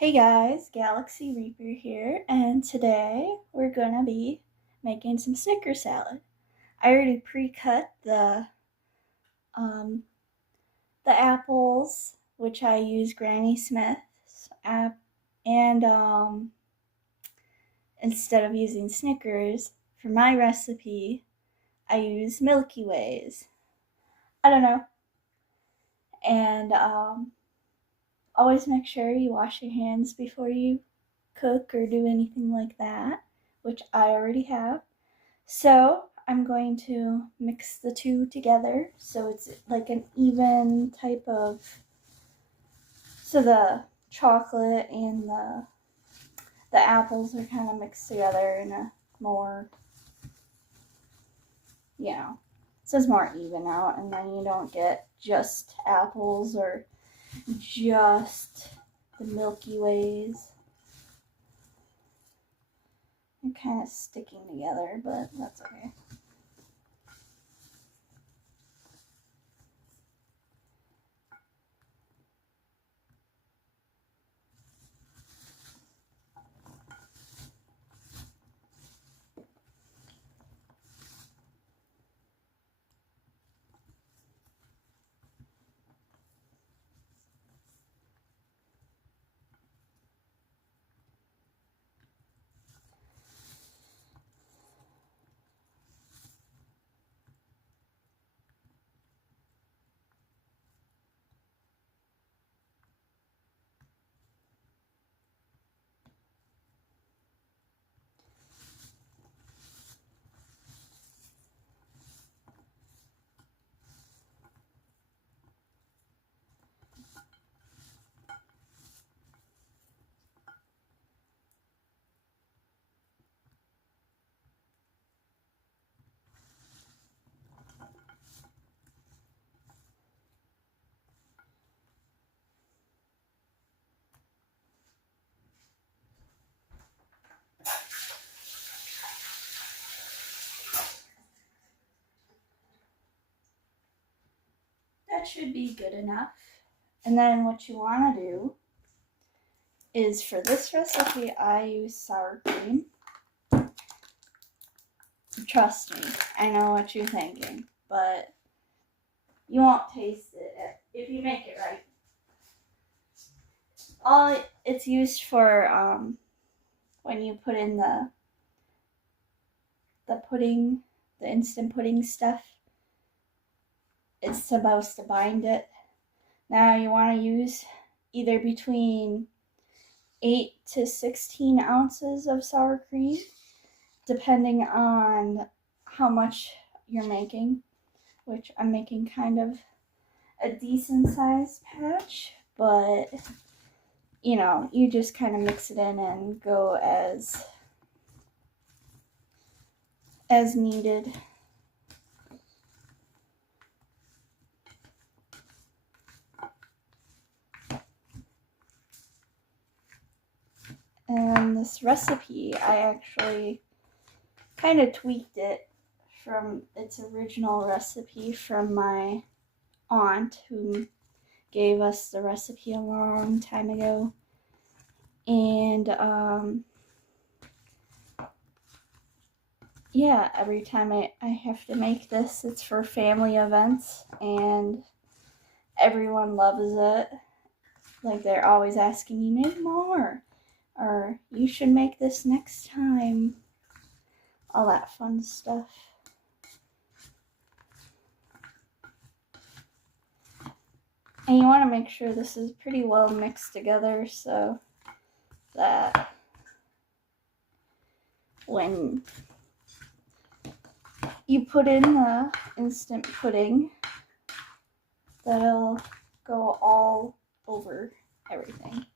Hey guys, Galaxy Reaper here, and today we're gonna be making some Snicker salad. I already pre-cut um, the apples, which I use Granny Smith's app, and instead of using Snickers for my recipe, I use Milky Ways. I don't know, and always make sure you wash your hands before you cook or do anything like that, which I already have. So I'm going to mix the two together so it's like an even type of, so the chocolate and the apples are kind of mixed together in a more, so it's more even out, and then you don't get just apples or just the Milky Ways. They're kind of sticking together, but that's okay. That should be good enough. And then what you want to do is, for this recipe, I use sour cream. Trust me, I know what you're thinking, but you won't taste it if you make it right. All it's used for when you put in the pudding, the instant pudding stuff. It's supposed to bind it. Now you want to use either between 8 to 16 ounces of sour cream, depending on how much you're making, which I'm making kind of a decent sized patch, but you just kind of mix it in and go as needed. And this recipe, I actually kind of tweaked it from its original recipe from my aunt, who gave us the recipe a long time ago. And yeah, every time I have to make this, it's for family events, and everyone loves it. Like, they're always asking me, make more, or you should make this next time, all that fun stuff. And you want to make sure this is pretty well mixed together so that when you put in the instant pudding, that'll go all over everything.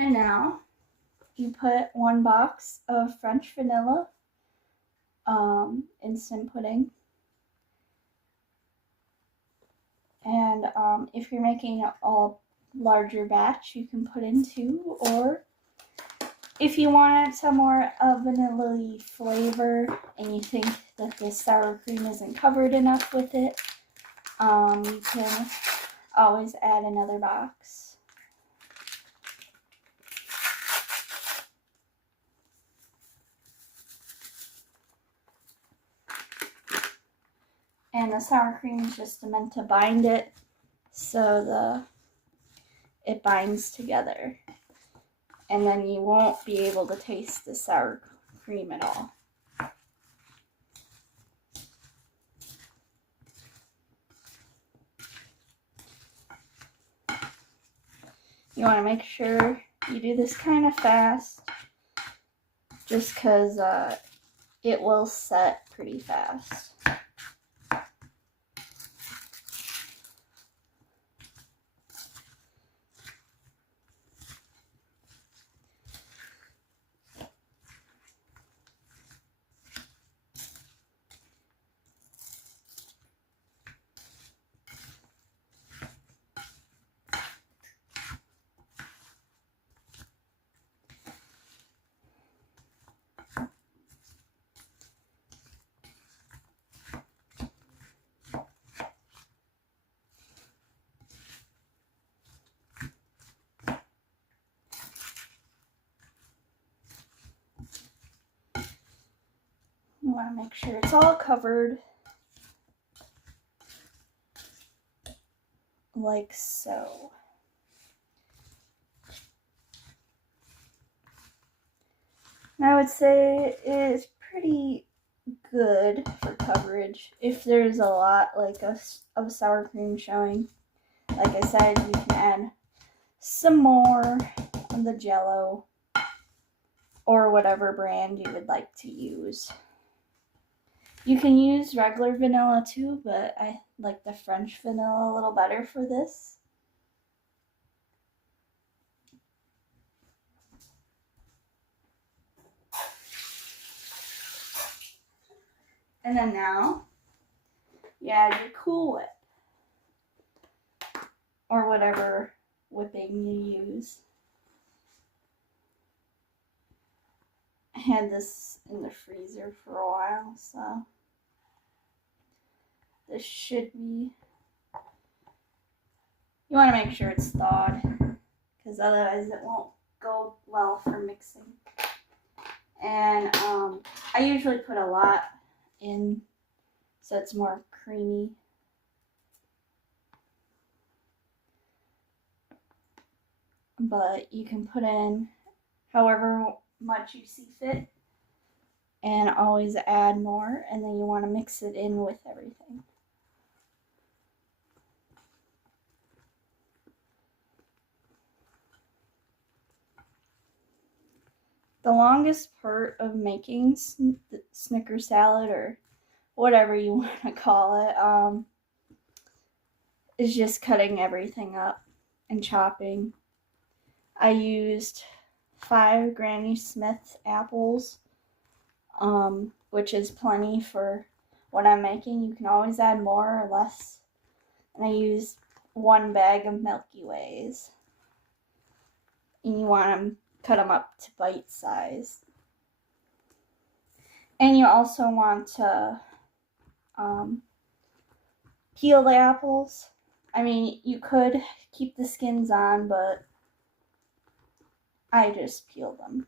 And now you put 1 box of French vanilla instant pudding. And if you're making all larger batch, you can put in 2, or if you want some more of vanilla-y flavor and you think that the sour cream isn't covered enough with it, you can always add another box. And the sour cream is just meant to bind it so it binds together. And then you won't be able to taste the sour cream at all. You want to make sure you do this kind of fast, just because it will set pretty fast. You want to make sure it's all covered, like so. And I would say it is pretty good for coverage. If there's a lot of sour cream showing, like I said, you can add some more of the Jell-O or whatever brand you would like to use. You can use regular vanilla too, but I like the French vanilla a little better for this. And then now, you add your Cool Whip, or whatever whipping you use. I had this in the freezer for a while, so this should be, you want to make sure it's thawed, because otherwise it won't go well for mixing. And I usually put a lot in so it's more creamy. But you can put in however much you see fit and always add more, and then you want to mix it in with everything. The longest part of making Snicker salad, or whatever you want to call it, is just cutting everything up and chopping. I used 5 Granny Smith apples, which is plenty for what I'm making. You can always add more or less. And I used 1 bag of Milky Ways. And you want to cut them up to bite size. And you also want to peel the apples. I mean, you could keep the skins on, but I just peel them.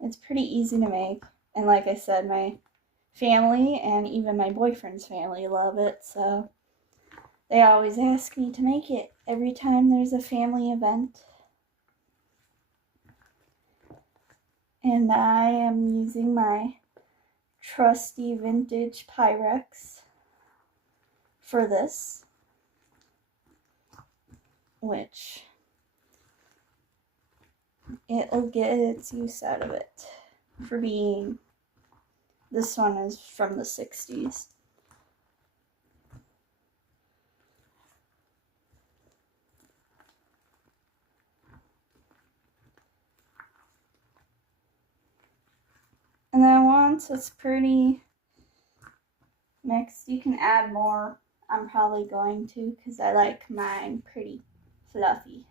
It's pretty easy to make, and like I said, my family and even my boyfriend's family love it, so they always ask me to make it every time there's a family event. And I am using my trusty vintage Pyrex for this, which it'll get its use out of it for being, this one is from the 60s. And then once it's pretty mixed, you can add more I'm probably going to because I like mine pretty fluffy.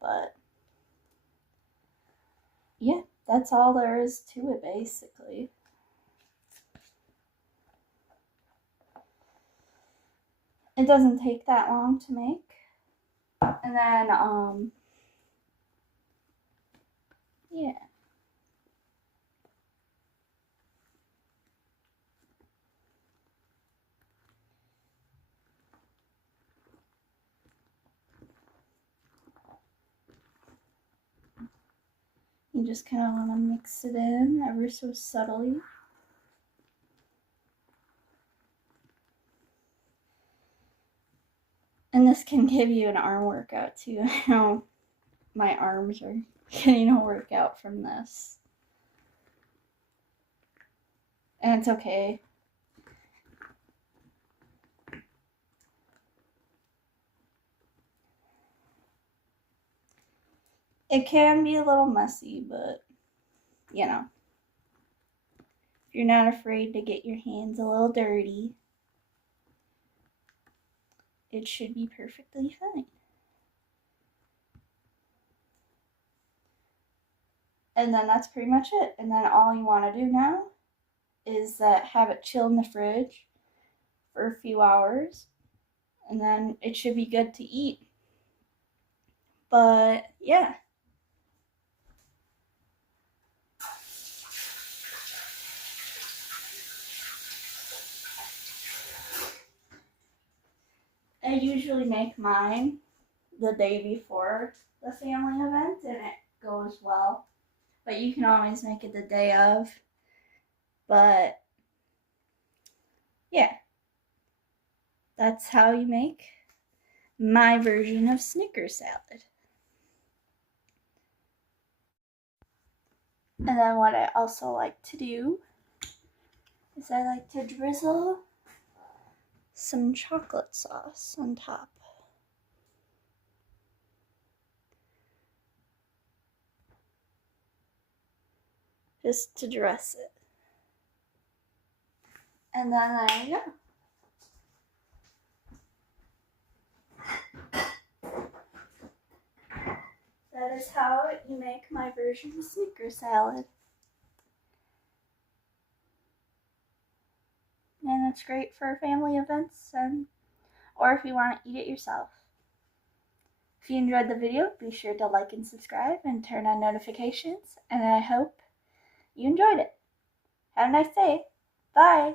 But yeah, that's all there is to it basically. It doesn't take that long to make. And then yeah. You just kind of want to mix it in ever so subtly. And this can give you an arm workout too. I know my arms are getting a workout from this. And it's okay. It can be a little messy, but you know, if you're not afraid to get your hands a little dirty, it should be perfectly fine. And then that's pretty much it. And then all you want to do now is have it chill in the fridge for a few hours, and then it should be good to eat. But yeah. I usually make mine the day before the family event and it goes well. But you can always make it the day of. But yeah, that's how you make my version of Snicker salad. And then what I also like to do is I like to drizzle some chocolate sauce on top. Just to dress it. And then there you go. That is how you make my version of Snicker salad. And it's great for family events or if you want to eat it yourself. If you enjoyed the video, be sure to like and subscribe and turn on notifications, and I hope you enjoyed it. Have a nice day. Bye.